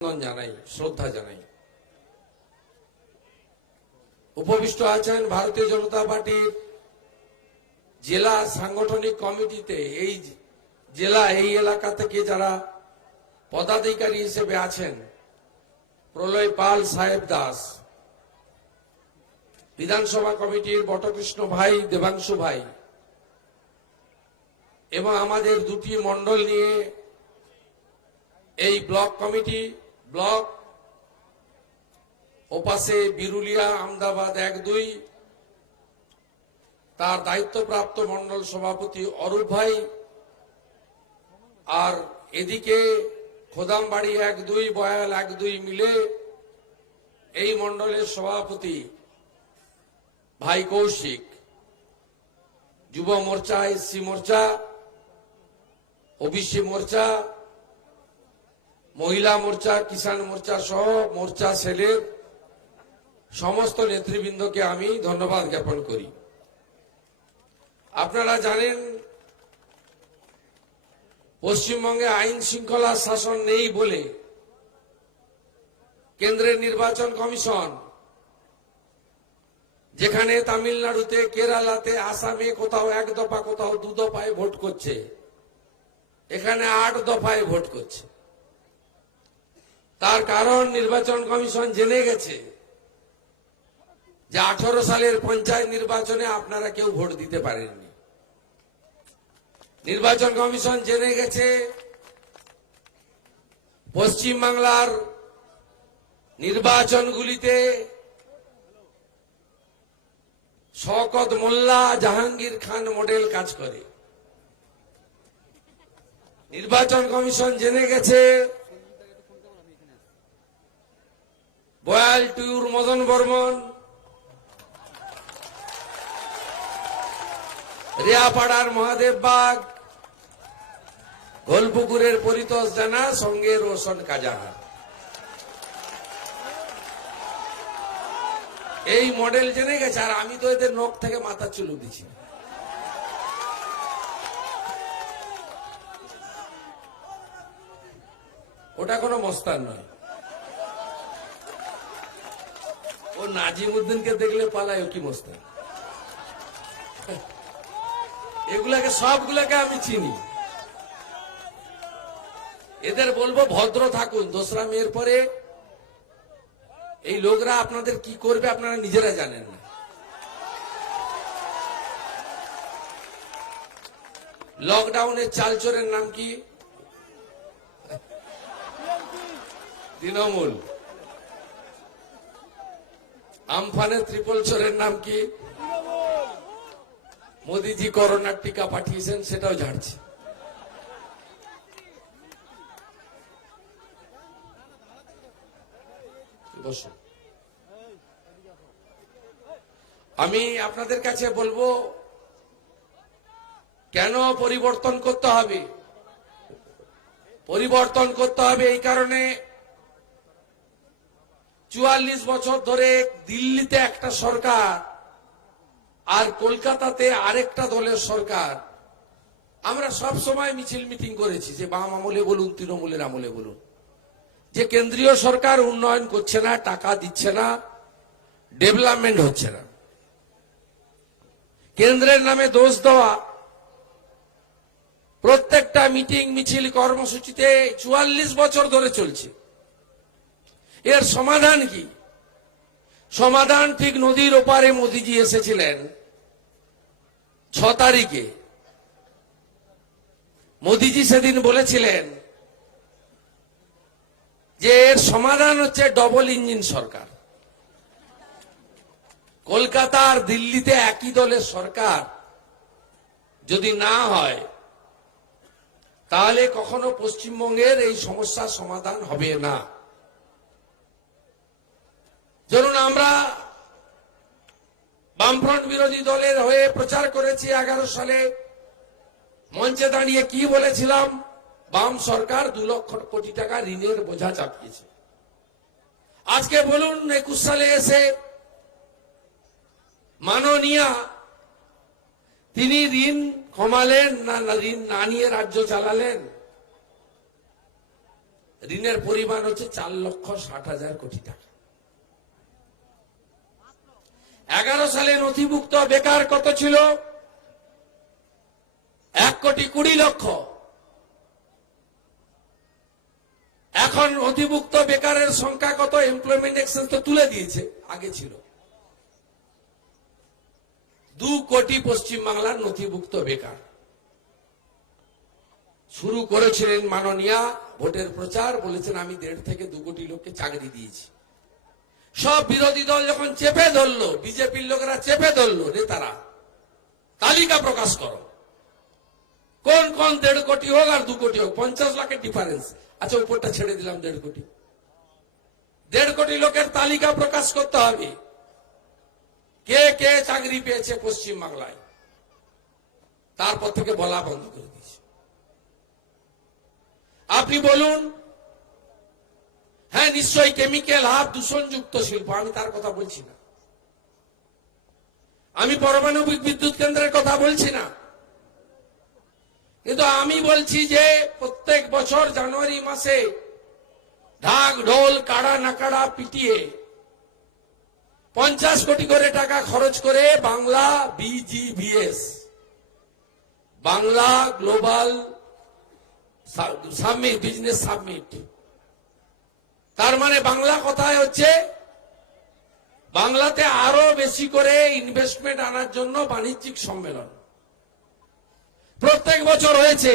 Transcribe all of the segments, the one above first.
জানাই, শ্রদ্ধা জানাই। উপবিষ্ট আছেন ভারতীয় জনতা পার্টির জেলা সাংগঠনিক কমিটিতে এই জেলা এই এলাকা থেকে যারা পদাধিকারী হিসেবে আছেন, প্রলয় পাল সাহেব দাস, বিধানসভা কমিটির বটকৃষ্ণ ভাই, দেবাংশু ভাই, এবং আমাদের দুটি মণ্ডল নিয়ে এই ব্লক কমিটি, ব্লক ওপাশে বিরুলিয়া আমদাবাদ 1-2 তার দায়িত্বপ্রাপ্ত মণ্ডল সভাপতি অরূপ ভাই, আর এদিকে খোদামবাড়ি 1-2 বয়াল 1-2 মিলে এই মণ্ডলের সভাপতি ভাই কৌশিক, যুব মোর্চা, এসসি মোর্চা, ওবিসি মোর্চা, মহিলা মোর্চা, কিষাণ মোর্চা সহ মোর্চা সেলের সমস্ত নেতৃবৃন্দকে আমি ধন্যবাদ জ্ঞাপন করি। আপনারা জানেন, পশ্চিমবঙ্গে আইন শৃঙ্খলা শাসন নেই বলে কেন্দ্রের নির্বাচন কমিশন, যেখানে তামিলনাড়ুতে, কেরালাতে, আসামে কোথাও 1 দফা, কোথাও 2 দফায় ভোট করছে, এখানে 8 দফায় ভোট করছে। তার কারণ নির্বাচন কমিশন জেনে গেছে যে 18 সালের পঞ্চায়েত নির্বাচনে আপনারা কেউ ভোট দিতে পারেননি। নির্বাচন কমিশন জেনে গেছে পশ্চিমবাংলার নির্বাচনগুলিতে শওকত মোল্লা, জাহাঙ্গীর খান মডেল কাজ করে। নির্বাচন কমিশন জেনে গেছে বয়াল টুর মদন বর্মন, রিয়াপাড়ার মহাদেব বাগ, গোলপুকুরের পরিতোষ জানা, সঙ্গে রোশন কাজাহার, এই মডেল জেনে গেছে। আর আমি তো এদের নখ থেকে মাথা চুলু দিচ্ছি। ওটা কোনো মস্তান নয়। ও নাজিমউদ্দিনকে দেখলে পালায়, ও কি মস্তান। এগুলাকে সবগুলাকে আমি চিনি। এদের বলবো ভদ্র থাকুন। 2রা মের পরে এই লোকরা আপনাদের কি করবে আপনারা নিজেরা জানেন না। লকডাউনের চালচোরের নাম কি? তৃণমূল। আমফানের ত্রিপল চোরের নাম কি? মোদিজি করোনার টিকা পাঠিয়েছেন, সেটাও ঝাড়ছে। বসুন। আমি আপনাদের কাছে বলবো, কেন পরিবর্তন করতে হবে? পরিবর্তন করতে হবে এই কারণে, 44 বছর ধরে দিল্লিতে একটা সরকার আর কলকাতাতে আরেকটা দলের সরকার। আমরা সব সময় মিছিল মিটিং করেছি, যে বাম আমলে বলুন, তৃণমূলের আমলে বলুন, যে কেন্দ্রীয় সরকার উন্নয়ন করছে না, টাকা দিচ্ছে না, ডেভেলপমেন্ট হচ্ছে না। কেন্দ্রের নামে দোষ দেওয়া, প্রত্যেকটা মিটিং, মিছিল, কর্মসূচিতে 44 বছর ধরে চলছে। এর সমাধান কি? সমাধান ঠিক নদীর ওপারে মোদিজি এসেছিলেন 6 তারিখে। মোদিজি সেদিন বলেছিলেন যে এর সমাধান হচ্ছে ডবল ইঞ্জিন সরকার। কলকাতা আর দিল্লিতে একই দলের সরকার যদি না হয়, তাহলে কখনো পশ্চিমবঙ্গের এই সমস্যার সমাধান হবে না। ধরুন, আমরা বামফ্রন্ট বিরোধী দলের হয়ে প্রচার করেছি 11 সালে। মঞ্চে দাঁড়িয়ে কি বলেছিলাম? বাম সরকার 2 লক্ষ কোটি টাকা ঋণের বোঝা চাপিয়েছে। আজকে বলুন, 21 সালে এসে মাননীয়া তিনি ঋণ কমালেন না ঋণ না নিয়ে রাজ্য চালালেন? ঋণের পরিমাণ হচ্ছে 4,60,000 টাকা। 11 সালে নথিভুক্ত বেকার কত ছিল? 1,20,00,000। এখন নথিভুক্ত বেকারের সংখ্যা কত? এমপ্লয়মেন্ট এক্সচেঞ্জ তো তুলে দিয়েছে, আগে ছিল 2 কোটি পশ্চিমবাংলার নথিভুক্ত বেকার। শুরু করেছিলেন মাননীয়া ভোটের প্রচার, বলেছেন আমি 1.5 থেকে 2 কোটি লোককে চাকরি দিয়েছি। সব বিরোধী দল যখন চেপে ধরলো, বিজেপির লোকেরা চেপে ধরলো, নেতারা তালিকা প্রকাশ করো, কোন কোন 1.5 কোটি হোক আর 2 কোটি হোক, 50 লাখের ডিফারেন্স। আচ্ছা, উপরটা ছেড়ে দিলাম 1.5 কোটি। 1.5 কোটি লোকের তালিকা প্রকাশ করতে হবে, কে কে চাকরি পেয়েছে পশ্চিম বাংলায়। তারপর থেকে বলা বন্ধ করে দিয়েছে। আপনি বলুন, হ্যাঁ নিশ্চয়ই কেমিক্যাল হাব দূষণযুক্ত শিল্প, আমি তার কথা বলছি না, আমি পারমাণবিক বিদ্যুৎ কেন্দ্রের কথা বলছি না, কিন্তু আমি বলছি যে প্রত্যেক বছর জানুয়ারি মাসে ঢাক ঢোল কাড়া নাকাড়া পিটিয়ে 50 কোটি করে টাকা খরচ করে Bangla BGVS, Bangla global submit, business submit, তার মানে বাংলা কথায় হচ্ছে বাংলাতে আরো বেশি করে ইনভেস্টমেন্ট আনার জন্য বাণিজ্যিক সম্মেলন প্রত্যেক বছর হয়েছে।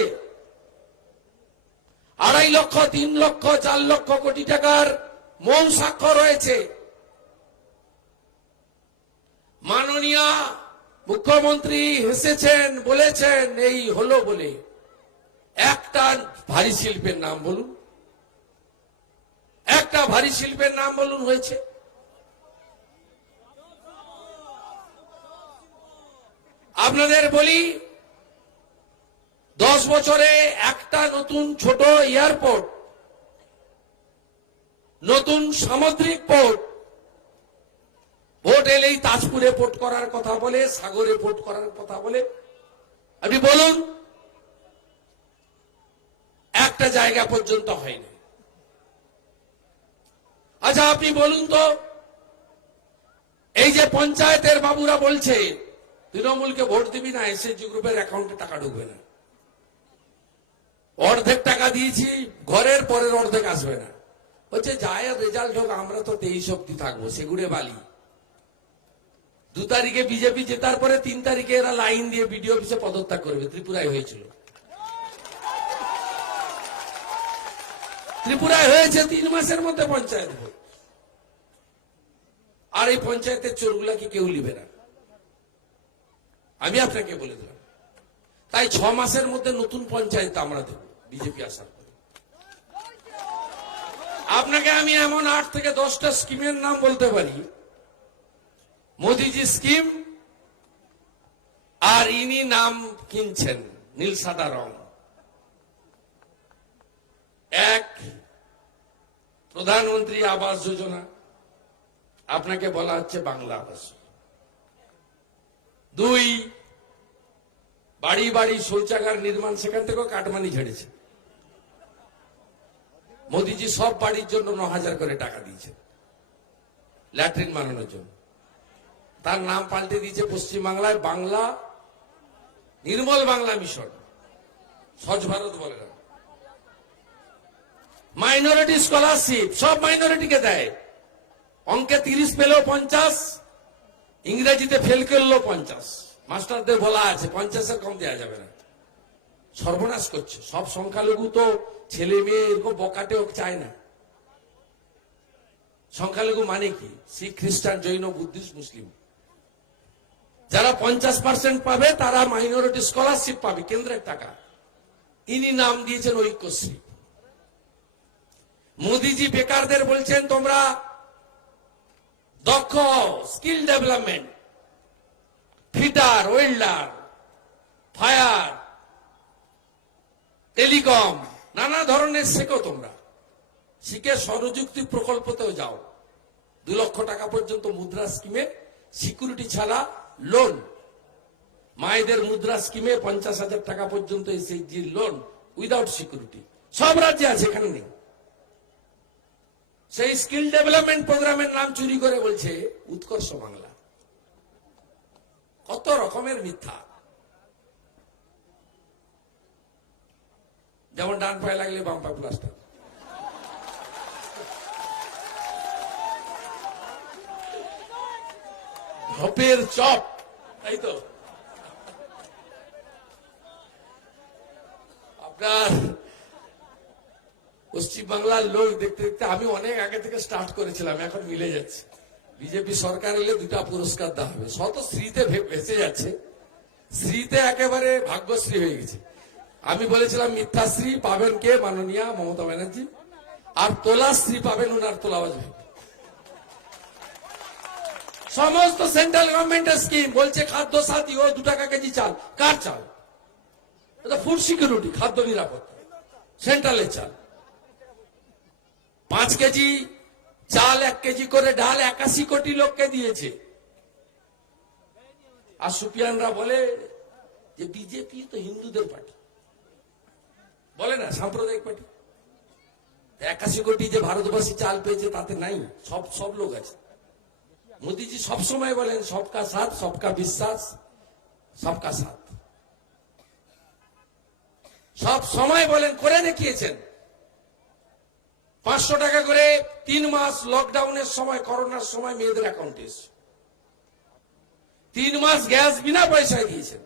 2.5 লক্ষ, 3 লক্ষ, 4 লক্ষ কোটি টাকার মৌন স্বাক্ষর হয়েছে। মাননীয় মুখ্যমন্ত্রী হেসেছেন, বলেছেন এই হলো বলে। একটা ভারী শিল্পের নাম বলুন, একটা ভারী শিল্পের নাম বলুন হয়েছে? আপনাদের বলি, 10 বছরে একটা নতুন ছোট এয়ারপোর্ট, নতুন সামুদ্রিক পোর্ট, ভোট এলেই তাজপুরে পোর্ট করার কথা বলে, সাগরে পোর্ট করার কথা বলে। আপনি বলুন, একটা জায়গা পর্যন্ত হয়নি। আচ্ছা আপনি বলুন তো, এই যে পঞ্চায়েতের বাবুরা বলছে তৃণমূলকে ভোট দিবি না, SHG গ্রুপের অ্যাকাউন্টে টাকা ঢুকবে না, অর্ধেক টাকা দিয়েছি, ঘরের পরের অর্ধেক আসবে না, হচ্ছে যায় রেজাল্ট হোক, আমরা তো 23 অব্দি থাকবো, সেগুড়ে বালি। 2 তারিখে বিজেপি জেতার পরে 3 তারিখে এরা লাইন দিয়ে বিডিও অফিসে পদত্যাগ করবে। ত্রিপুরায় হয়েছিল, ত্রিপুরায় হয়েছে 3 মাসের মধ্যে পঞ্চায়েত ভোট। আর এই পঞ্চায়েতের চোরগুলা কি কেউ লিবে না, আমি আপনাকে বলে দিলাম। তাই 6 মাসের মধ্যে নতুন পঞ্চায়েত আমরা দেব বিজেপি আসার পরে। আপনাকে আমি এমন 8 থেকে 10টা স্কিমের নাম বলতে পারি, মোদিজি স্কিম, আর ইনি নাম কিনছেন নীল সাদা রং। 1, প্রধানমন্ত্রী আবাস যোজনা, আপনাকে বলা হচ্ছে বাংলা আবাস। 2, বাড়ি বাড়ি শৌচাগার নির্মাণ, সেখান থেকেও কাটমানি ঝেড়েছে। মোদিজি সব বাড়ির জন্য 9,000 করে টাকা দিয়েছেন ল্যাট্রিন বানানোর জন্য। তার নাম পাল্টে দিয়েছে পশ্চিমবাংলায় বাংলা নির্মল বাংলা মিশন, স্বচ্ছ ভারত বলে না। মাইনরিটি স্কলারশিপ, সব মাইনরিটিকে দেয়। অঙ্কে 30 পেলেও 50, ইংরেজিতে ফেল করলেও 50। মাস্টারদের বলা আছে 50-এর কম দেওয়া যাবে না। সর্বনাশ করছে। সব সংখ্যালঘু তো ছেলে মেয়ে এরকম বকাটেও চায় না। সংখ্যালঘু মানে কি? শিখ, খ্রিস্টান, জৈন, বুদ্ধিস্ট, মুসলিম। যারা 50% পাবে তারা মাইনরিটি স্কলারশিপ পাবে, কেন্দ্রের টাকা। ইনি নাম দিয়েছেন ঐক্যশ্রী। মোদিজি বেকারদের বলছেন তোমরা দক্ষ, skill development, fitter, welder, fire, telecom, নানা ধরনের শেখো তোমরা। শিখে স্বনিযুক্তি প্রকল্পতেও যাও। 2 লক্ষ টাকা পর্যন্ত মুদ্রা স্কিমে সিকিউরিটি ছাড়া লোন। মায়েদের মুদ্রা স্কিমে 50,000 টাকা পর্যন্ত SHG লোন উইদাউট সিকিউরিটি। সব রাজ্যে আছে, এখানে নেই। সেই স্কিল ডেভেলপমেন্ট প্রোগ্রামের নাম চুরি করে বলছে উৎকর্ষ বাংলা। কত রকমের মিথ্যা। যেমন ডান পায়ে লাগলে বাম পায়ে প্লাস্টার। ঢপের চপ, তাই তো। আপনার পশ্চিমবাংলার লোক দেখতে দেখতে আমি অনেক আগে থেকে স্টার্ট করেছিলাম, এখন মিলে যাচ্ছে। বিজেপি সরকার এলে 2টা পুরস্কার দেওয়া হবে। শত শ্রীতে ভেসে যাচ্ছে, শ্রীতে একেবারে ভাগ্যশ্রী হয়ে গেছে। আমি বলেছিলাম মিথ্যাশ্রী পাবেন কে? মাননীয়া মমতা ব্যানার্জি। আর তোলাশ্রী পাবেন উনার তোলাবাজ ভাই। সমস্ত সেন্ট্রাল গভর্নমেন্টের স্কিম বলছে খাদ্য সাথী ও 2 টাকা কেজি চাল। কার চাল? এটা ফুড সিকিউরিটি, খাদ্য নিরাপত্তা, সেন্ট্রালের চাল। 5 কেজি চাল, 1 কেজি করে ডাল 81 কোটি লোককে দিয়েছে। আর সুপিয়ানরা বলে যে বিজেপি তো হিন্দুদের পার্টি, বলে না সাম্প্রদায়িক পার্টি। 81 কোটি যে ভারতবাসী চাল পেয়েছে তাতে নাই, সব লোক আছে। মোদীজি সবসময় বলেন সবকা সাথ, সবকা বিশ্বাস, সবকা সাথ। সব সময় বলেন, করে দেখিয়েছেন। 500 টাকা করে 3 মাস লকডাউনের সময়, করোনার সময় মেয়েদের অ্যাকাউন্টে এসেছে। 3 মাস গ্যাস বিনা পয়সায় দিয়েছেন।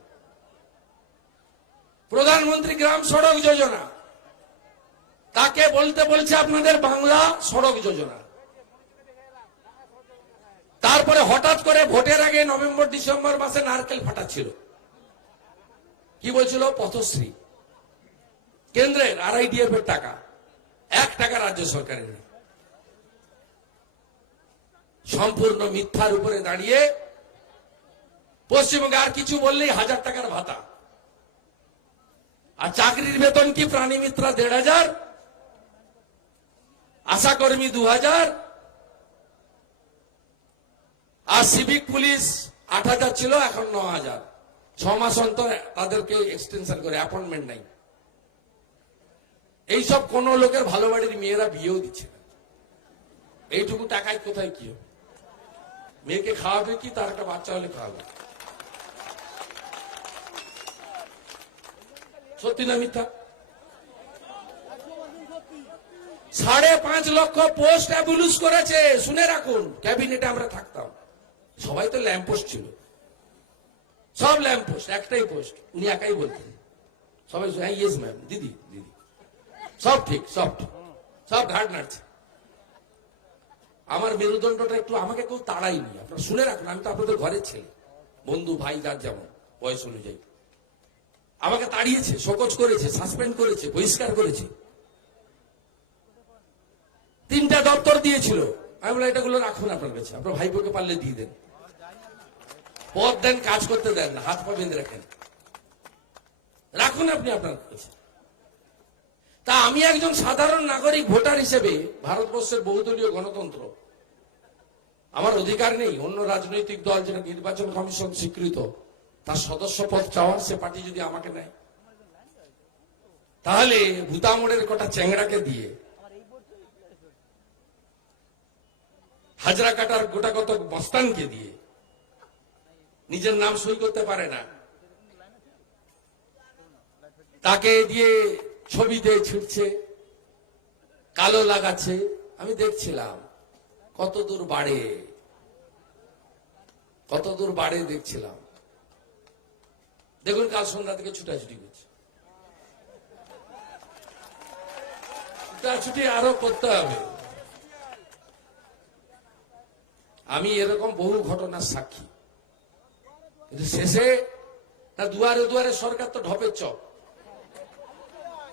প্রধানমন্ত্রী গ্রাম সড়ক যোজনা, তাকে বলতে বলছে আপনাদের বাংলা সড়ক যোজনা। তারপরে হঠাৎ করে ভোটের আগে নভেম্বর ডিসেম্বর মাসে নারকেল ফাটাচ্ছিল। কি বলছিল? পথশ্রী। কেন্দ্রের RIDF এর টাকা, 1 টাকা রাজ্য সরকারের নেই। সম্পূর্ণ মিথ্যার উপরে দাঁড়িয়ে পশ্চিমবঙ্গে আর কিছু বললেই 1000 টাকার ভাতা। আর চাকরির বেতন কি? প্রাণী মিত্রা 1500, আশাকর্মী 2000, আর সিভিক পুলিশ 8000 ছিল, এখন 9000। 6 মাস অন্তর তাদেরকে এক্সটেনশন করে, অ্যাপয়েন্টমেন্ট নাই। এইসব কোন লোকের ভালো বাড়ির মেয়েরা বিয়েও দিচ্ছে না। এইটুকু টাকায় কোথায় কি হবে? মেয়েকে খাওয়াবে কি? তার একটা বাচ্চা হলে খাওয়াবে। সত্যি না মিথ্যা? 5.5 লক্ষ পোস্ট অ্যাবলিশ করেছে। শুনে রাখুন, ক্যাবিনেটে আমরা থাকতাম, সবাই তো ল্যাম্প পোস্ট ছিল, সব ল্যাম্প পোস্ট, একটাই পোস্ট, উনি একাই বলতেন। সবাই হ্যাঁ ইয়েস ম্যাম, দিদি দিদি, সব ঠিক, সব ঘাট নাড়ছে। আমার মেরুদণ্ডটা একটু, আমাকে কেউ তাড়াইনি। আপনারা শুনে রাখুন, আমি তো আপনাদের ঘরের ছেলে, বন্ধু ভাই, যার যেমন বয়স অনুযায়ী। আমাকে তাড়িয়েছে, শোকজ করেছে, সাসপেন্ড করেছে, বহিষ্কার করেছে। 3টা দপ্তর দিয়েছিল। আমি বললাম এটাগুলো রাখুন আপনার কাছে, আপনার ভাইপোকে পারলে দিয়ে দেন। পদ দেন, কাজ করতে দেন না, হাত পা বেঁধে রাখেন, রাখুন আপনি আপনার কাছে। তা আমি একজন সাধারণ নাগরিক ভোটার হিসেবে, ভারতবর্ষের বহুদলীয় গণতন্ত্র, আমার অধিকার নেই অন্য রাজনৈতিক দল যেটা নির্বাচন কমিশন স্বীকৃত তার সদস্য পদ চাওয়ার? সে পার্টি যদি আমাকে নেয়, তাহলে ভূতামোড়ের কটা চেংড়াকে দিয়ে, হাজরা কাটার গোটা কত মস্তানকে দিয়ে নিজের নাম সই করতে পারে না, তাকে দিয়ে ছবিতে ছিটছে, কালো লাগাচ্ছে। আমি দেখছিলাম কত দূর বাড়ে দেখছিলাম। দেখুন কাল সন্ধ্যা থেকে ছুটাছুটি করছে। ছুটাছুটি আরো করতে হবে। আমি এরকম বহু ঘটনার সাক্ষী, কিন্তু শেষে তা দুয়ারে দুয়ারে সরকার তো ঢপের চপ।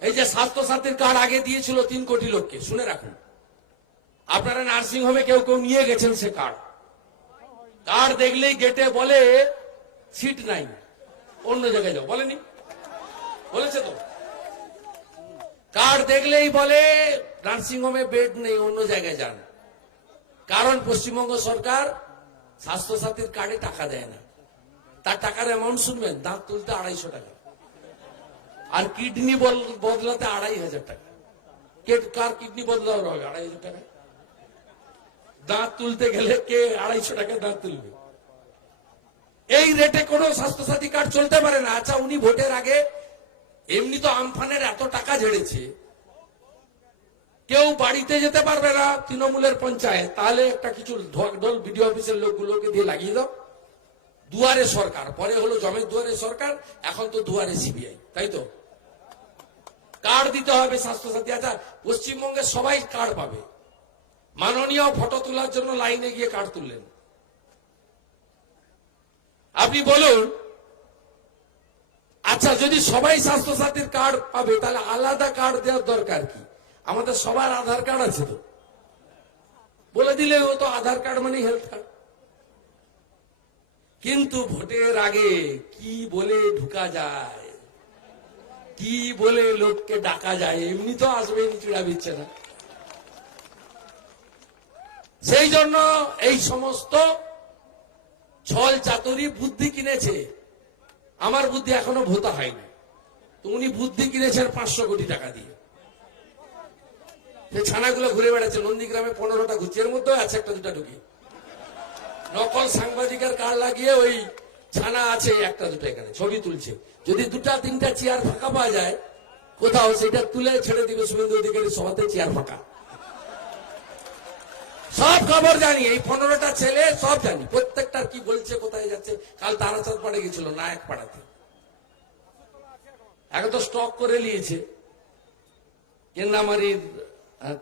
এই যে স্বাস্থ্য সাথীর কার্ড আগে দিয়েছিল 3 কোটি লোককে, শুনে রাখুন, আপনারা নার্সিং হোমে কেউ নিয়ে গেছেন সে কার্ড দেখলেই গেটে বলে সিট নাই, অন্য জায়গায় যাও। বলেনি? বলেছে তো। কার্ড দেখলেই বলে নার্সিং হোমে বেড নেই, অন্য জায়গায় যান। কারণ পশ্চিমবঙ্গ সরকার স্বাস্থ্য সাথীর কার্ডে টাকা দেয় না। তার টাকার অ্যামাউন্ট শুনবেন, দাঁত তুলতে 250 টাকা, আর কিডনি বদলাতে 2500 টাকা। কার কিডনি বদলাতে হবে 2500 টাকা? দাঁত তুলতে গেলে কে 250 টাকা দাঁত তুলবে? এই রেটে কোনো স্বাস্থ্যসাথী কার্ড চলতে পারে না। আচ্ছা, উনি ভোটের আগে এমনি তো আমফানের এত টাকা ঝেড়েছে, কেউ বাড়িতে যেতে পারবে না তৃণমূলের পঞ্চায়েত, তাহলে একটা কিছু ঢোল বিডিও অফিসের লোকগুলোকে দিয়ে লাগিয়ে দাও। দুয়ারে সরকার, পরে হলো জমের দুয়ারে সরকার, এখন তো দুয়ারে সিবিআই, তাই তো? কার্ড দিতে হবে স্বাস্থ্যসাথী। আচ্ছা, পশ্চিমবঙ্গে সবাই কার্ড পাবে, মাননীয় ফটো তোলার জন্য লাইনে গিয়ে কার্ড তুললেন। আপনি বলুন, আচ্ছা যদি সবাই স্বাস্থ্যসাথীর কার্ড পাবে তাহলে আলাদা কার্ড দেওয়ার দরকার কি? আমাদের সবার আধার কার্ড আছে তো, বলে দিলে ও তো আধার কার্ড মানে হেলথ কার্ড। কিন্তু ভোটের আগে কি বলে ঢুকা যায়, কি বলে লোককে ডাকা যায়, এমনি তো আসবে চূড়া দিচ্ছে না। সেই জন্য এই সমস্ত ছল চাতুরি বুদ্ধি কিনেছে। আমার বুদ্ধি এখনো ভোতা হয়নি, তো উনি বুদ্ধি কিনেছেন 500 কোটি টাকা দিয়ে। ছানাগুলো ঘুরে বেড়াচ্ছে নন্দীগ্রামে, 15টা ঘুরছে, এর মধ্যে আছে একটা দুটা ঢুকি নকল সাংবাদিকের কার্ড লাগিয়ে ওই ছানা আছে একটা দুটো এখানে ছবি তুলছে। যদি 2-3টা চেয়ার ফাঁকা পাওয়া যায় কোথাও, সেটা তুলে ছেড়ে দিবে শুভেন্দু অধিকারী সভাতে, চেয়ার ফাঁকা। সব খবর জানি, এই 15টা ছেলে সব জানি, প্রত্যেকটা কি বলছে, কোথায় যাচ্ছে। কাল তারাচাঁদ পাড়ে গেছিল, নায়ক পাড়াতে, এখন তো স্টক করে নিয়েছে কেন্নামারির,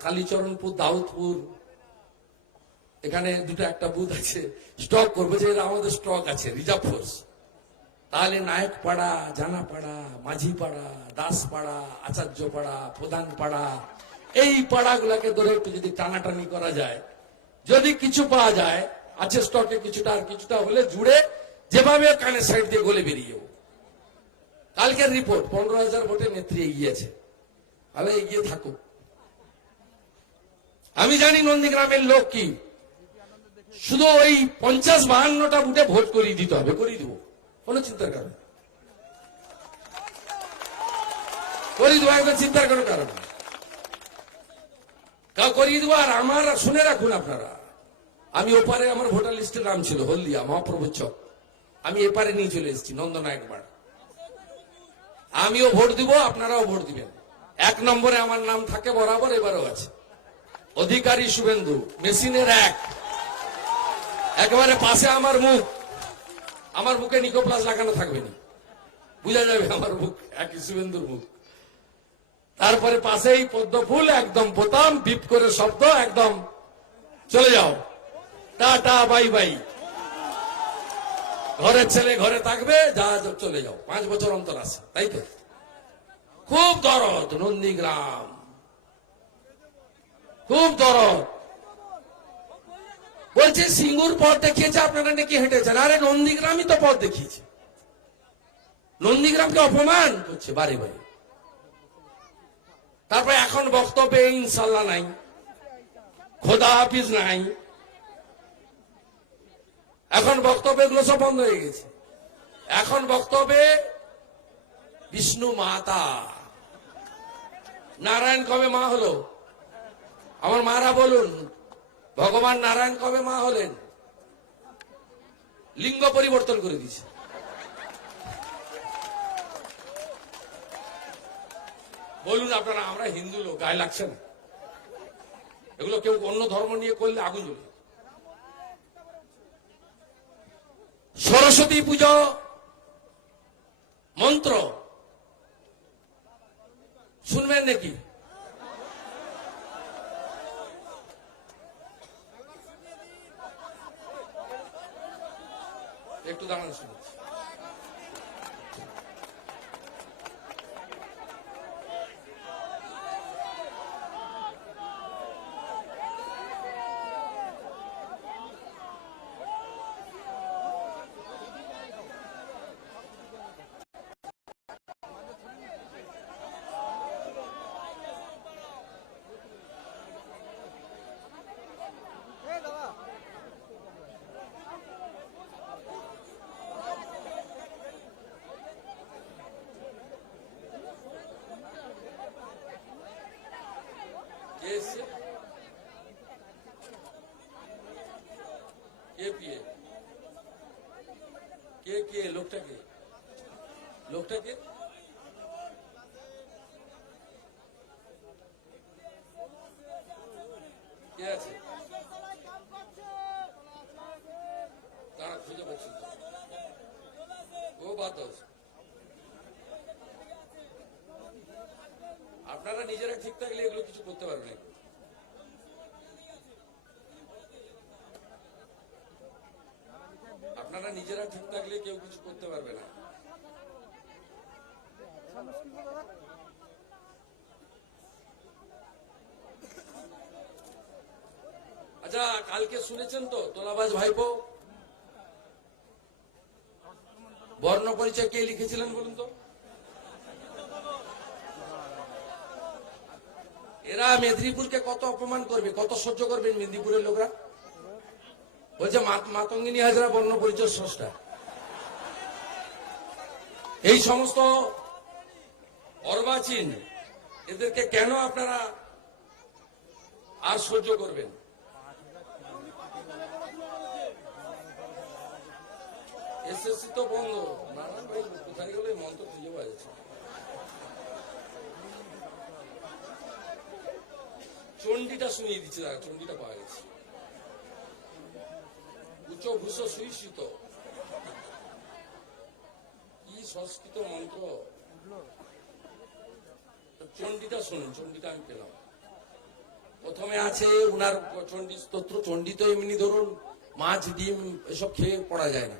কালীচরণপুর, দাউদপুর, এখানে দুটো একটা বুথ আছে, স্টক করবে যে আমাদের স্টক আছে, রিজার্ভ ফোর্স। তাহলে নায়ক পাড়া, জানা পাড়া, মাঝি পাড়া, দাস পাড়া, আচার্য পাড়া, প্রধান পাড়া, এই পাড়াগুলাকে ধরে একটু যদি টানাটানি করা যায়, যদি কিছু পাওয়া যায়, আছে স্টকে কিছুটা, আর কিছুটা হলে জুড়ে যেভাবে কানের সাইড দিয়ে গলে বেরিয়ে। কালকের রিপোর্ট 15,000 ভোটে নেত্রী এগিয়েছে, তাহলে এগিয়ে থাকুক। আমি জানি নন্দীগ্রামের লোক কি, শুধু ওই 50-52টা বুথে ভোট করিয়ে দিতে হবে, করিয়ে দেবো, কোনো চিন্তার কারণ, করিয়ে দেবো, একদম চিন্তার কোনো কারণ করিয়ে দেবো। আর আমার শুনে রাখুন আপনারা, আমি ওপারে আমার ভোটার লিস্টের নাম ছিল হলদিয়া মহাপ্রভু চক, আমি এপারে নিয়ে চলে এসেছি নন্দনায়ক পাড়া। আমিও ভোট দিব, আপনারাও ভোট দিবেন। 1 নম্বরে আমার নাম থাকে বরাবর, এবারও আছে। অধিকারী শুভেন্দু, মেশিনের একেবারে পাশে আমার মুখ, আমার মুখে নিকোপ্লাস লাগানো থাকবে না, বুঝা যাবে আমার মুখ, একই শুভেন্দুর মুখ। তারপরে পাশেই পদ্মফুল, একদম বোতাম বিপ করে শব্দ, একদম চলে যাও, টাটা বাই বাই, ঘরের ছেলে ঘরে থাকবে, যা চলে যাও। 5 বছর অন্তর আছে, তাই তো? খুব দরদ নন্দীগ্রাম, খুব দরদ। বলছে সিঙ্গুর পথ দেখিয়েছে, আপনারা নাকি হেঁটেছেন। আরে নন্দীগ্রামই তো পথ দেখিয়েছে, নন্দীগ্রামকে অপমান করছে বারে বারে। তারপর এখন বক্তব্যে ইনশাল্লাহ নাই, খোদা হাফিজ নাই, এখন বক্তব্য এগুলো সব বন্ধ হয়ে গেছে। এখন বক্তব্যে বিষ্ণু মাতা, নারায়ণ কবে মা হলো? আমার মারা বলুন, ভগবান নারায়ণ কবে মা হলেন? লিঙ্গ পরিবর্তন করে দিয়েছে। বলুন আপনারা, আমরা হিন্দু লোক, গায়ে লাগছে না? এগুলো কেউ অন্য ধর্ম নিয়ে করলে আগুন জ্বলে। সরস্বতী পুজো মন্ত্র শুনবেন নাকি? একটু দাঁড়ান, শুনুন। কে লোকটাকে লোকটাকে কে আছে তারা খুঁজে পাচ্ছি ও বাদ আপনারা নিজেরা ঠিক থাকলে এগুলো কিছু করতে পারবেন না। আপনারা নিজেরা ঠিক থাকলে কেউ কিছু করতে পারবে না। আচ্ছা, কালকে শুনেছেন তো তোলাবাজ ভাইপো বর্ণ পরিচয় কে লিখেছিলেন বলুন তো? এরা মেদিনীপুরকে কত অপমান করবে, কত সহ্য করবেন মেদিনীপুরের লোকরা? বলছে মাতঙ্গিনী হাজরা বর্ণ পরিচয় স্রষ্টা। এই সমস্ত অর্বাচীন এদেরকে কেন আপনারা আর সহ্য করবেন? এসএসসি তো বন্ধ। নারায়ণ ভাই কোথায় গেলে মন্ত্র খুঁজে পাওয়া যাচ্ছে। চণ্ডীটা শুনিয়ে দিচ্ছে, চণ্ডীটা পাওয়া গেছে। উচ্চ ভূষ সুইসিত কি সংস্কৃত মন্ত্র, চণ্ডীটা শুনুন। চণ্ডীটা আমি পেলাম। প্রথমে আছে উনার চণ্ডী স্তোত্র। চণ্ডী তো এমনি ধরুন মাছ ডিম এসব খেয়ে পড়া যায় না,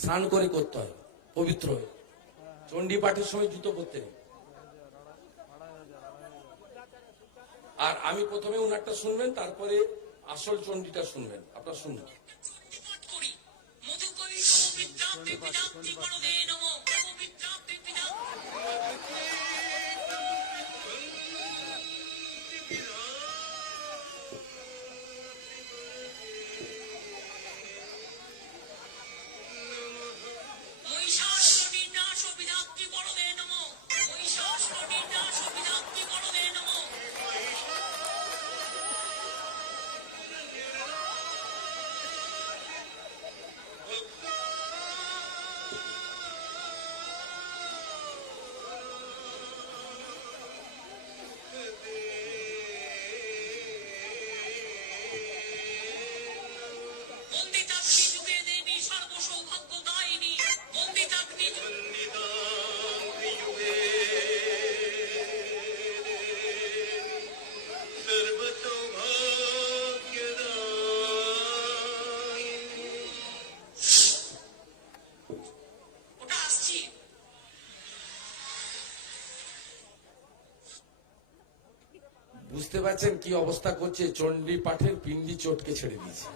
স্নান করে করতে হয় পবিত্র হয়ে। চণ্ডী পাঠের সময় জুতো পরতে নেই। আর আমি প্রথমে উনারটা শুনবেন, তারপরে আসল চণ্ডীটা শুনবেন। আপনারা শুনবেন। বুঝতে পারছেন কি অবস্থা করছে? চণ্ডী পাঠের পিন্ডি চটকে ছেড়ে দিয়েছে।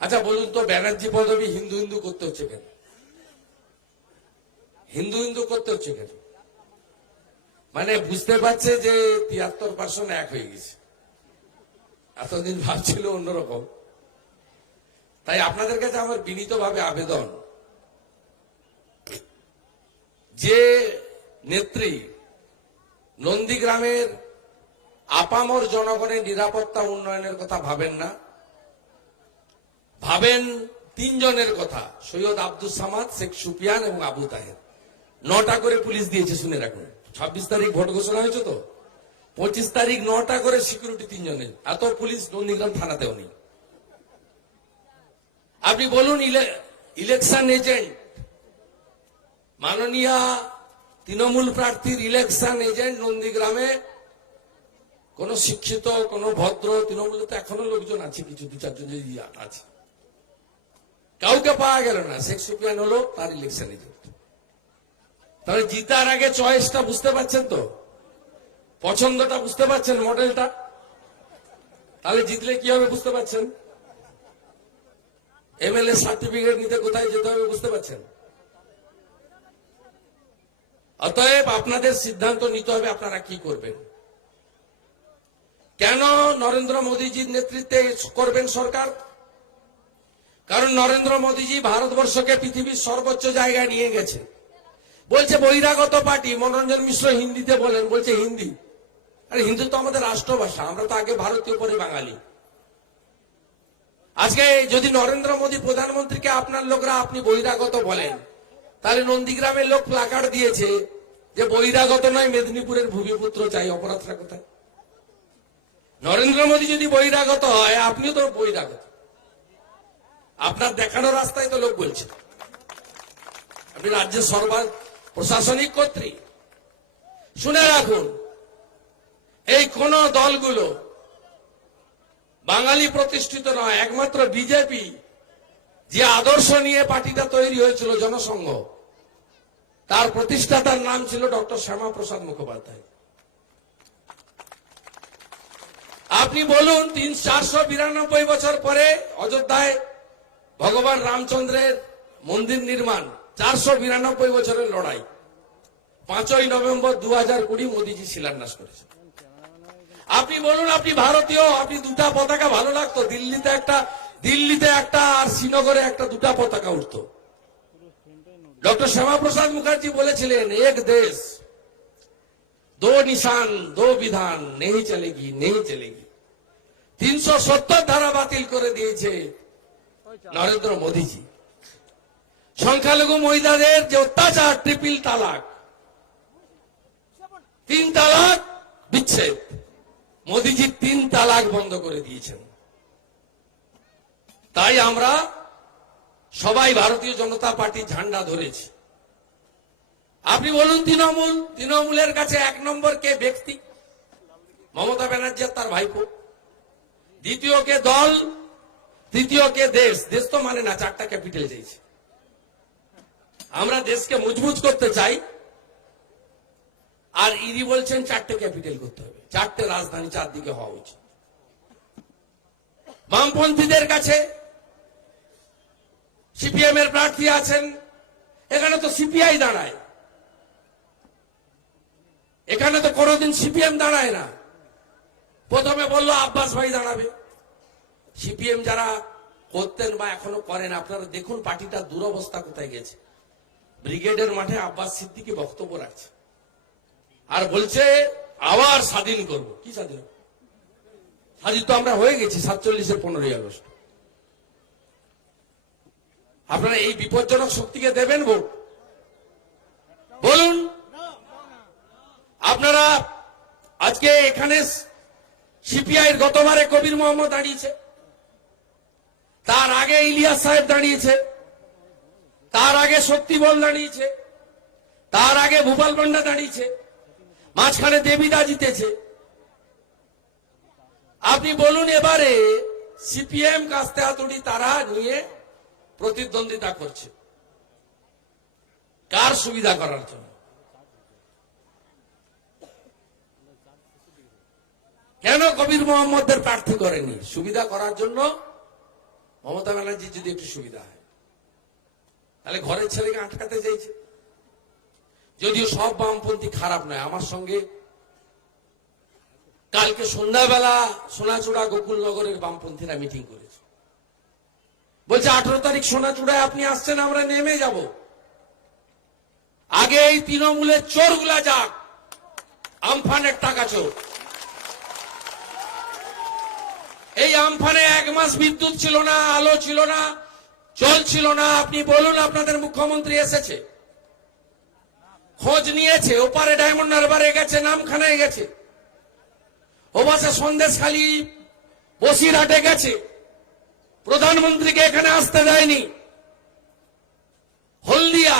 আচ্ছা বলুন তো, ব্যানার্জি পদবী হিন্দু হিন্দু করতে হচ্ছে কেন? হিন্দু হিন্দু করতে হচ্ছে কেন? মানে বুঝতে পারছে যে 73% এক হয়ে গেছে। এতদিন ভাবছিল অন্যরকম। তাই আপনাদের কাছে আমার বিনীতভাবে আবেদন, যে নেত্রী নন্দীগ্রামের আপামর জনগণের নিরাপত্তা উন্নয়নের কথা ভাবেন না, ভাবেন 3 জনের কথা, সৈয়দ আব্দুল সামাদ, শেখ সুফিয়ান এবং আবু তাহের। 9টা করে পুলিশ দিয়েছে, শুনে রাখুন। 26 তারিখ ভোট ঘোষণা হয়েছে তো, 25 তারিখ 9টা করে সিকিউরিটি 3 জনের। এত পুলিশ নন্দীগ্রাম থানাতেও নেই। আপনি বলুন ইলেকশন এজেন্ট, মাননীয় তৃণমূল প্রার্থীর ইলেকশন এজেন্ট নন্দীগ্রামে কোন শিক্ষিত, কোন ভদ্র, তৃণমূলে তো এখনো লোকজন আছে, কিছু 2-4 জন আছে, কাউকে পাওয়া গেল না। শেখ সুফিয়ান হলো তার ইলেকশন এজেন্ট। তাহলে জিতার আগে চয়েসটা বুঝতে পারছেন তো, পছন্দটা বুঝতে পারছেন, মডেলটা। তাহলে জিতলে কি হবে বুঝতে পারছেন, এমএলএ সার্টিফিকেট নিতে কোথায় যেতে হবে বুঝতে পারছেন। অতএব আপনাদের সিদ্ধান্ত নিতে হবে আপনারা কি করবেন। কেন নরেন্দ্র মোদীজির নেতৃত্বে করবেন সরকার? কারণ নরেন্দ্র মোদীজি ভারতবর্ষকে পৃথিবীর সর্বোচ্চ জায়গায় নিয়ে গেছে। বলছে বহিরাগত পার্টি, মনোরঞ্জন মিশ্র হিন্দিতে বলেন, বলছে হিন্দি। আরে হিন্দি তো আমাদের রাষ্ট্রভাষা, আমরা তো আগে ভারতীয় পরে বাঙালি। আজকে যদি নরেন্দ্র মোদী প্রধানমন্ত্রীকে আপনার লোকরা আপনি বহিরাগত বলেন, তাহলে নন্দীগ্রামের লোক প্লাকার্ড দিয়েছে যে বহিরাগত নয়, মেদিনীপুরের ভূমিপুত্র চাই। অপরাধটা কোথায়? নরেন্দ্র মোদী যদি বহিরাগত হয়, আপনিও তো বহিরাগত। আপনার দেখানো রাস্তায় তো লোক বলছে আপনি রাজ্যের প্রশাসনিক কর্ত্রী। শুনে রাখুন, এই কোন দলগুলো বাঙালি প্রতিষ্ঠিত নয়, একমাত্র বিজেপি যে আদর্শ নিয়ে পার্টিটা তৈরি হয়েছিল জনসংঘ, তার প্রতিষ্ঠাতার নাম ছিল ডক্টর শ্যামাপ্রসাদ মুখোপাধ্যায়। আপনি বলুন, 492 বছর পরে অযোধ্যায় ভগবান রামচন্দ্রের মন্দির নির্মাণ, 492 বছরের লড়াই, 5ই নভেম্বর 2020 মোদীজি শিলান্যাস করেছেন। আপনি বলুন, আপনি ভারতীয়, আপনি দুটা পতাকা ভালো লাগতো, দিল্লিতে একটা আর শ্রীনগরে একটা, দুটা পতাকা উঠতো। ডক্টর শ্যামাপ্রসাদ মুখার্জি বলেছিলেন, এক দেশ দো নিশান দো বিধান নেই চলেগি নেই চলেগি। 370 ধারা বাতিল করে দিয়েছে নরেন্দ্র মোদীজি। সংখ্যালঘু মহিলাদের যে অত্যাচার, ট্রিপল তালাক, 3 তালাক বিচ্ছেদ, মোদীজি 3 তালাক বন্ধ করে দিয়েছেন। তাই আমরা সবাই ভারতীয় জনতা পার্টির ঝান্ডা ধরেছি। আপনি বলুন, তৃণমূলের কাছে 1 নম্বর কে ব্যক্তি? মমতা ব্যানার্জি তার ভাইপো। দ্বিতীয় কে দল, তৃতীয় কে দেশ। দেশ তো মানে না, 4টা ক্যাপিটাল চাইছে। আমরা দেশকে মজবুত করতে চাই, আর ইডি বলছেন 4টে ক্যাপিটাল করতে হবে, 4টে রাজধানী 4 দিকে হওয়া উচিত। বামপন্থীদের কাছে সিপিএম এর প্রার্থী আছেন, এখানে তো সিপিআই দাঁড়ায়, এখানে তো কোনোদিন সিপিএম দাঁড়ায় না। প্রথমে বললো আব্বাস ভাই দাঁড়াবে। সিপিএম যারা করতেন বা এখনো করেন, আপনারা দেখুন পার্টিটার দুরবস্থা কোথায় গেছে। ব্রিগেডের মাঠে আব্বাস সিদ্দিকী বক্তব্য রাখছে আর বলছে আবার স্বাধীন করব। কি স্বাধীন? স্বাধীন তো আমরা হয়ে গেছি 47-এর 15ই আগস্ট। আপনারা এই বিপজ্জনক শক্তিকে দেবেন ভোট? বলুন। আপনারা আজকে এখানে সিপিআই এর গতবারে কবির মোহাম্মদ দাঁড়িয়েছে, তার আগে ইলিয়াস সাহেব দাঁড়িয়েছে, তার আগে শক্তিবল দাঁড়িয়েছে, তার আগে ভূপাল পান্ডা দাঁড়িয়েছে, মাঝখানে দেবিদা জিতেছে। আপনি বলুন, এবারে সিপিএম কাস্তে হাতুড়ি তারা নিয়ে প্রতিদ্বন্দ্বিতা করছে কার সুবিধা করার জন্য? কেন কবির মোহাম্মদের প্রার্থী করেনি? সুবিধা করার জন্য। মমতা ব্যানার্জি যদি একটু সুবিধা হয়, তাহলে ঘরের ছেলেকে আটকাতে চাইছে। যদিও সব বামপন্থী খারাপ নয়। আমার সঙ্গে কালকে সন্ধ্যাবেলা সোনাচূড়া গোকুলনগরের বামপন্থীরা মিটিং করেছে, বলছে 18 তারিখ সোনাচূড়ায় আপনি আসছেন, আমরা নেমে যাব। আগে এই তৃণমূলের চোরগুলা যাক, আমফানের টাকা চোর। এই আমফানে 1 মাস বিদ্যুৎ ছিল না, আলো ছিল না, জল ছিল না। আপনি বলুন, আপনাদের মুখ্যমন্ত্রী এসেছে, খোঁজ নিয়েছে, ওপারে ডায়মন্ড হারবারে গেছে, নামখানায় গেছে, ওপাশে সন্দেশখালী বসিরহাটে গেছে, প্রধানমন্ত্রীকে এখানে আসতে দেয়নি। হলদিয়া,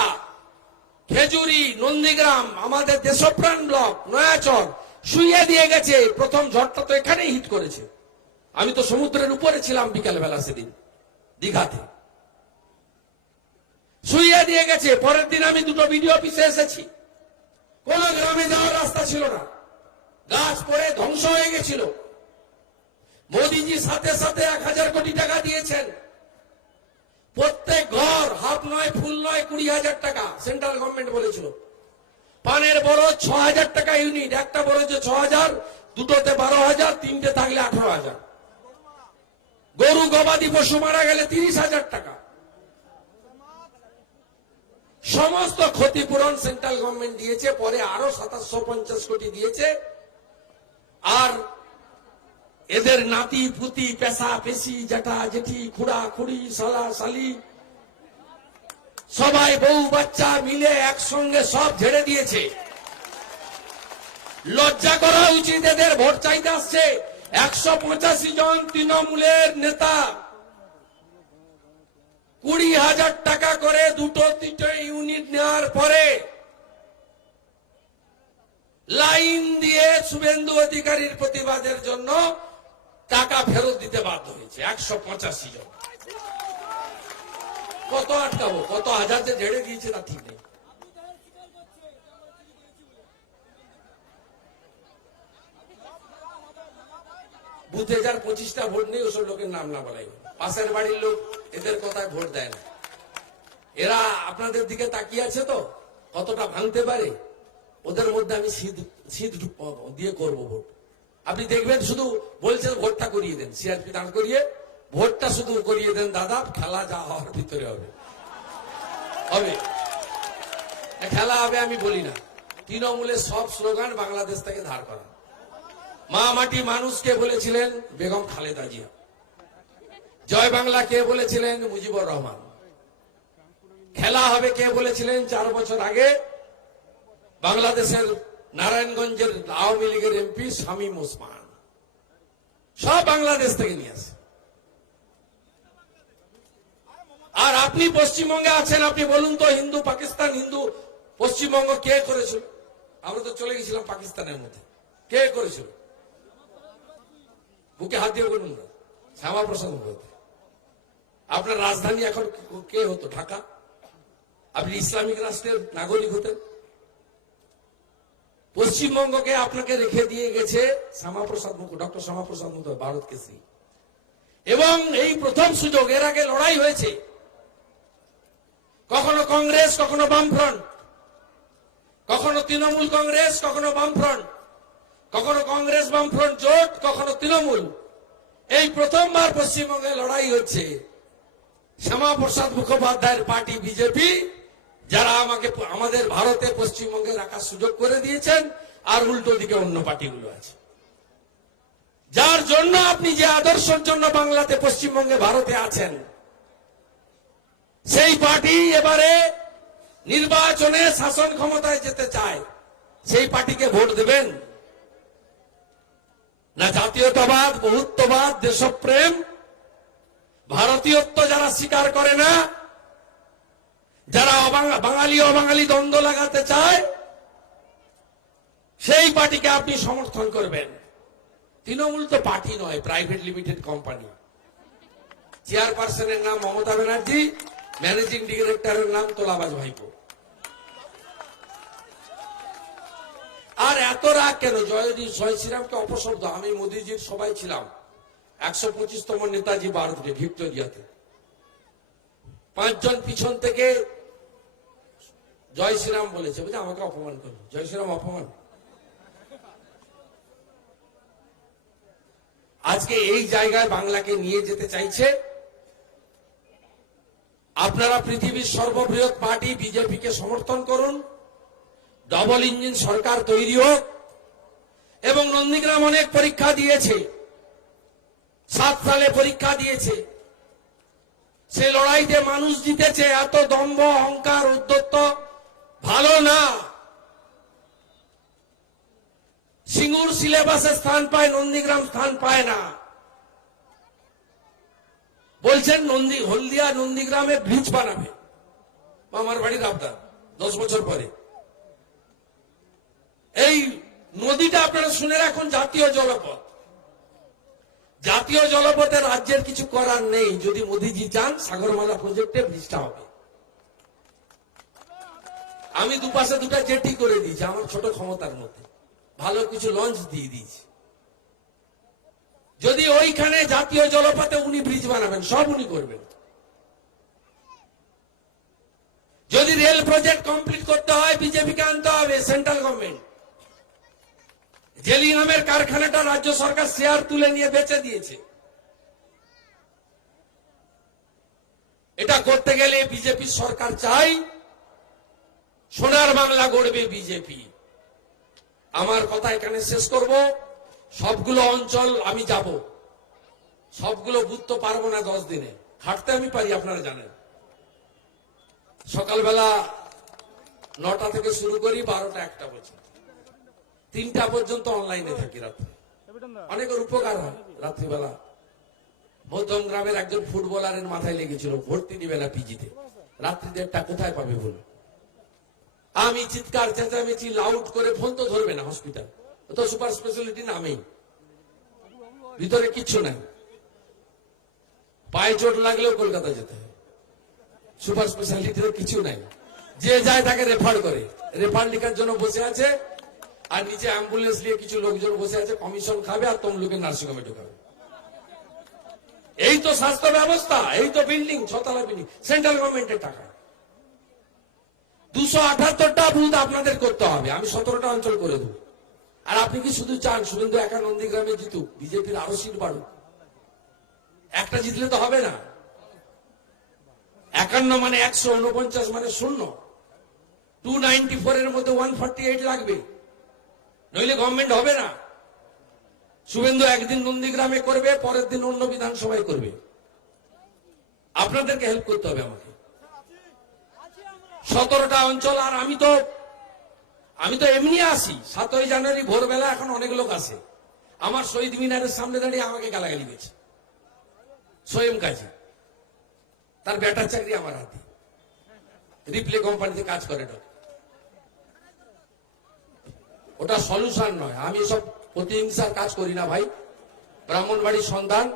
খেজুরি, নন্দীগ্রাম, আমাদের দেশপ্রাণ ব্লক, নয়াচর শুইয়ে দিয়ে গেছে। প্রথম ঝড়টা তো এখানেই হিট করেছে। আমি তো সমুদ্রের উপরে ছিলাম বিকালবেলা সেদিন দীঘাতে, শুইয়ে দিয়ে গেছে। পরের দিন আমি 2টো বিডিও অফিসে এসেছি, কোন গ্রামে যাওয়ার রাস্তা ছিল না, গাছ পড়ে ধ্বংস হয়ে গেছিল। মোদীজি সাথে সাথে 1000 কোটি টাকা দিয়েছেন। প্রত্যেক ঘর হাফ নয় ফুল নয় 20,000 টাকা সেন্ট্রাল গভর্নমেন্ট বলেছিল। পানের বরজ 6,000 টাকা ইউনিট, একটা বরজে 6,000, দুটোতে 12,000, 3টে থাকলে 18,000। গরু গবাদি পশু মারা গেলে 30,000 টাকা। সমস্ত ক্ষতিপূরণ সেন্ট্রাল গভর্নমেন্ট দিয়েছে। পরে আরো 2750 কোটি দিয়েছে। আর এদের নাতি পুতি পেশা পেশি জ্যাঠা জেঠি খুড়া খুড়ি শালা শালি সবাই বউ বাচ্চা মিলে একসঙ্গে সব ঝেড়ে দিয়েছে। লজ্জা করা উচিত, এদের ভোট চাইতে আসছে 185 জন তৃণমূলের নেতা 20,000 টাকা করে দুটো তিনটে ইউনিট নেওয়ার পরে লাইন দিয়ে শুভেন্দু অধিকারীর প্রতিবাদের জন্য টাকা ফেরত দিতে বাধ্য হয়েছে 185 জন। কত আটকাবো, কত হাজার যে ঝেড়ে দিয়েছে তা ঠিক নেই। বুথে যার 25টা ভোট নেই ওসব লোকের নাম না বলাই, পাশের বাড়ির লোক এদের কথায় ভোট দেয় না। এরা আপনাদের দিকে তাকিয়ে আছে তো কতটা ভাঙতে পারে, ওদের মধ্যে আমি শীত দিয়ে করব ভোট। আপনি দেখবেন শুধু বলছেন ভোটটা করিয়ে দেন, সিআরপি দাঁড় করিয়ে ভোটটা শুধু করিয়ে দেন দাদা, খেলা যা হওয়ার ভিতরে হবে হবে, খেলা হবে আমি বলি না। তৃণমূলের সব স্লোগান বাংলাদেশ থেকে ধার করা। মা মাটি মানুষ কে বলেছিলেন? বেগম খালেদা জিয়া। জয় বাংলা কে বলেছিলেন? মুজিবুর রহমান। খেলা হবে কে বলেছিলেন 4 বছর আগে? বাংলাদেশের নারায়ণগঞ্জের আওয়ামী লীগের এমপি শামীম ওসমান। সব বাংলাদেশ থেকে নিয়ে আসে। আর আপনি পশ্চিমবঙ্গে আছেন, আপনি বলুন তো হিন্দু পাকিস্তান, হিন্দু পশ্চিমবঙ্গ কে করেছিল? আমরা তো চলে গেছিলাম পাকিস্তানের মধ্যে। কে করেছিল? বুকে হাত দিয়ে বলুন না। শ্যামাপ্রসাদ মুখার্জী। আপনার রাজধানী এখন কে হতো? ঢাকা। আপনি ইসলামিক রাষ্ট্রের নাগরিক হতেন। পশ্চিমবঙ্গকে আপনাকে রেখে দিয়ে গেছে শ্যামাপ্রসাদ মুখার্জী, ডক্টর শ্যামাপ্রসাদ মুখার্জী, ভারত কেসরি। এবং এই প্রথম সুযোগ, এর আগে লড়াই হয়েছে, কখনো কংগ্রেস, কখনো বামফ্রন্ট, কখনো তৃণমূল কংগ্রেস, কখনো বামফ্রন্ট, কখনো কংগ্রেস বামফ্রন্ট জোট, কখনো তৃণমূল। এই প্রথমবার পশ্চিমবঙ্গে লড়াই হচ্ছে শ্যামাপ্রসাদ মুখোপাধ্যায়ের পার্টি বিজেপি, যারা আমাদের ভারতে পশ্চিমবঙ্গে রাখার সুযোগ করে দিয়েছেন, আর উল্টো দিকে অন্য পার্টিগুলো আছে, যার জন্য আপনি যে আদর্শের জন্য বাংলাতে পশ্চিমবঙ্গে ভারতে আছেন, সেই পার্টি এবারে নির্বাচনে শাসন ক্ষমতায় যেতে চায়। সেই পার্টিকে ভোট দেবেন না? জাতীয়তাবাদ, বহুত্ববাদ, দেশপ্রেম, ভারতীয়ত্ব যারা স্বীকার করে না, যারা বাঙালি অবাঙালি দ্বন্দ্ব লাগাতে চায়, সেই পার্টিকে আপনি সমর্থন করবেন। তৃণমূল তো পার্টি নয়, প্রাইভেট লিমিটেড কোম্পানি। চেয়ারপারসনের নাম মমতা ব্যানার্জি, ম্যানেজিং ডিরেক্টরের নাম তোলাবাজ ভাইপো। আর এত রাগ কেন? জয় শ্রীরামকে অপশব্দ। আমি মোদীজির সবাই ছিলাম 125তম নেতাজি বার্থডে ভিক্টোরিয়াতে। 5 জন পিছন থেকে জয় শ্রীরাম বলেছে, বুঝে আমাকে অপমান করলো। জয় শ্রীরাম অপমান। আজকে এই জায়গায় বাংলাকে নিয়ে যেতে চাইছে। আপনারা পৃথিবীর সর্ববৃহৎ পার্টি বিজেপিকে সমর্থন করুন, ডবল ইঞ্জিন সরকার তৈরি হোক। এবং নন্দীগ্রাম অনেক পরীক্ষা দিয়েছে, 7 সালে পরীক্ষা দিয়েছে, সে লড়াইতে মানুষ জিতেছে। এত দম্ভ, অহংকার, উদ্ধত্ত ভালো না। সিঙ্গুর সিলেবাসে স্থান পায়, নন্দীগ্রাম স্থান পায় না। বলছেন হলদিয়া নন্দীগ্রামে ব্রিজ বানাবে, আমার বাড়ির আবদার 10 বছর পরে। এই নদীটা আপনারা শুনে রাখুন, জাতীয় জলপথ। জাতীয় জলপথে রাজ্যের কিছু করার নেই। যদি মোদীজি চান, সাগরমালা প্রজেক্টে ব্রিজটা হবে। আমি দুপাশে 2টা জেটি করে দিয়েছি আমার ছোট ক্ষমতার মধ্যে, ভালো কিছু লঞ্চ দিয়ে দিয়েছি। যদি ওইখানে জাতীয় জলপথে উনি ব্রিজ বানাবেন, সব উনি করবেন। যদি রেল প্রজেক্ট কমপ্লিট করতে হয়, বিজেপিকে আনতে হবে, সেন্ট্রাল গভর্নমেন্ট। জেলিংহামের কারখানাটা রাজ্য সরকার শেয়ার তুলে নিয়ে বেচে দিয়েছে। এটা করতে গেলে বিজেপি সরকার চাই, সোনার বাংলা গড়বে বিজেপি। আমার কথা এখানে শেষ করব। সবগুলো অঞ্চল আমি যাব, সবগুলো বুথ তো পারবো না 10 দিনে, খাটতে আমি পারি আপনারা জানেন। সকালবেলা 9টা থেকে শুরু করি, 12টা 1টা পর্যন্ত, 3টা পর্যন্ত অনলাইনে থাকি রাত্রে। অনেকের উপকার হয় রাত্রিবেলা। মধ্যম গ্রামের একজন ফুটবলারের মাথায় লেগেছিল, ভর্তি নিবে না পিজিতে, রাত্রি 1:30টা কোথায় পাবে বলে। আমি চিৎকার চেঁচামেচি লাউড করে, ফোন তো ধরবে না হসপিটাল, তো সুপার স্পেশালিটি নামেই, ভিতরে কিচ্ছু নাই। পায়ে চোট লাগলেও কলকাতা যেতে হয়, সুপার স্পেশালিটিতে কিছু নাই। যে যায় তাকে রেফার করে, রেফার লিখার জন্য বসে আছে, আর নিচে অ্যাম্বুলেন্স নিয়ে কিছু লোকজন বসে আছে, কমিশন খাবে আর তমলুকের নার্সিংহোমে ঢোকাবে। এই তো স্বাস্থ্য ব্যবস্থা, এই তো বিল্ডিং, 6 তলা বিল্ডিং, সেন্ট্রাল গভর্নমেন্টের টাকা। 278টা বুথ আপনাদের করতে হবে, আমি 17টা অঞ্চল করে দেবো। আর আপনি কি শুধু চান শুভেন্দু একা নন্দীগ্রামে জিতুক, বিজেপির আরো সিট বাড়ুক? একটা জিতলে তো হবে না। 51 মানে 149 মানে 0। 294 এর মধ্যে 148 লাগবে, নইলে গভর্নমেন্ট হবে না। শুভেন্দু একদিন নন্দীগ্রামে করবে, পরের দিন অন্য বিধানসভায় করবে। আপনাদেরকে হেল্প করতে হবে আমাকে। 17টা অঞ্চল। আর আমি তো এমনি আসি, 7ই জানুয়ারি ভোরবেলা এখন অনেক লোক আসে, আমার শহীদ মিনারের সামনে দাঁড়িয়ে আমাকে গালাগালি দিয়েছে। সোয়েম কাজী, তার বেটার চাকরি আমার হাতে, রিপ্লে কোম্পানিতে কাজ করে। ওটা সলিউশন নয়। আমি সব প্রতিহিংসার কাজ করি না ভাই। ব্রাহ্মণবাড়ির সন্তান,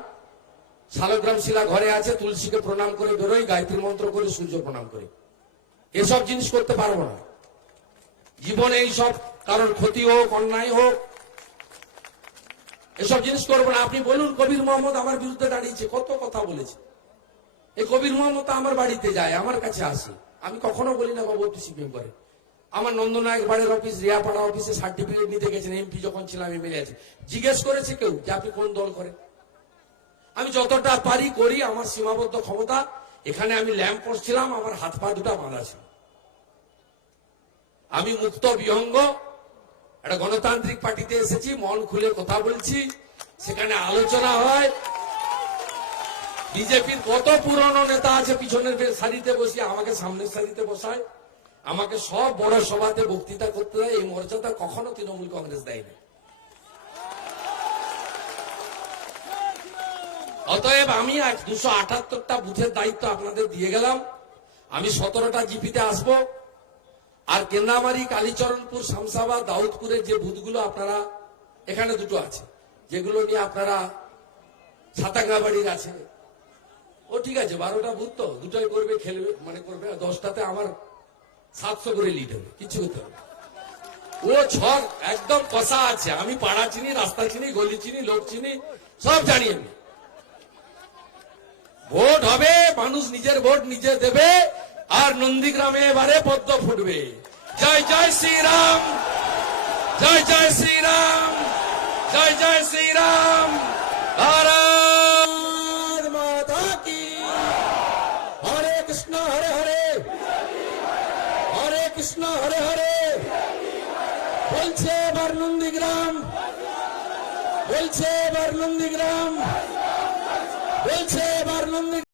শালগ্রাম শিলা ঘরে আছে, তুলসীকে প্রণাম করে বেরোই, গায়ত্রী মন্ত্র করে সূর্য প্রণাম করি। এসব জিনিস করতে পারবো না জীবনে। এইসব কারোর ক্ষতি হোক, অন্যায় হোক, এসব জিনিস করবো না। আপনি বলুন, কবির মোহাম্মদ আমার বিরুদ্ধে দাঁড়িয়েছে, কত কথা বলেছে। এই কবির মোহাম্মদ আমার বাড়িতে যায়, আমার কাছে আসে, আমি কখনো বলি না বাবু একটু সিপিএম করে। আমার নন্দনায়ক বাড়ির অফিস, রিয়াপাড়া অফিসে সার্টিফিকেট নিতে গেছেন, এমপি যখন ছিলাম, এমএলএ আছে, জিজ্ঞেস করেছে কেউ যে আপনি কোন দল করেন? আমি যতটা পারি করি, আমার সীমাবদ্ধ ক্ষমতা। এখানে আমি ল্যাম্প পোস্ট ছিলাম, আমার হাত পা দুটা বাঁধা ছিল। আমি মুক্ত বিহঙ্গ, একটা গণতান্ত্রিক পার্টিতে এসেছি, মন খুলে কথা বলছি, সেখানে আলোচনা হয়। বিজেপির কত পুরনো নেতা আছে পিছনের সারিতে বসিয়ে আমাকে সামনের সারিতে বসায়, আমাকে সব বড় সভাতে বক্তৃতা করতে দেয়। এই মর্যাদা কখনো তৃণমূল কংগ্রেস দেয়নি। অতএব আমি 278টা বুথের দায়িত্ব আপনাদের দিয়ে গেলাম। আমি 17টা জিপিতে আসবো। আর কেন্দ্রামারি, কালীচরণপুর, শামসাবাদ, দাউদপুরের যে বুথগুলো আপনারা, এখানে দুটো আছে যেগুলো নিয়ে আপনারা, সাতাঙ্গাবাড়ির আছে, ও ঠিক আছে, 12টা বুথ তো, দুটোই করবে, খেলবে মানে করবে। 10টাতে আমার 700 করে লিড হবে, কিছু হতে হবে। ও ছক একদম কষা আছে। আমি পাড়া চিনি, রাস্তা চিনি, গলি চিনি, লোক চিনি, সব জানি আমি। ভোট হবে, মানুষ নিজের ভোট নিজে দেবে, আর নন্দীগ্রামে এবারে পদ্ম ফুটবে। জয় জয় শ্রীরাম, জয় জয় শ্রীরাম, জয় জয় শ্রীরাম। ভারত মাতা কি। হরে কৃষ্ণ হরে হরে, হরে কৃষ্ণ হরে হরে। বলছে এবার নন্দীগ্রাম, বলছে এবার নন্দীগ্রাম, বলছে এবার নন্দীগ্রাম।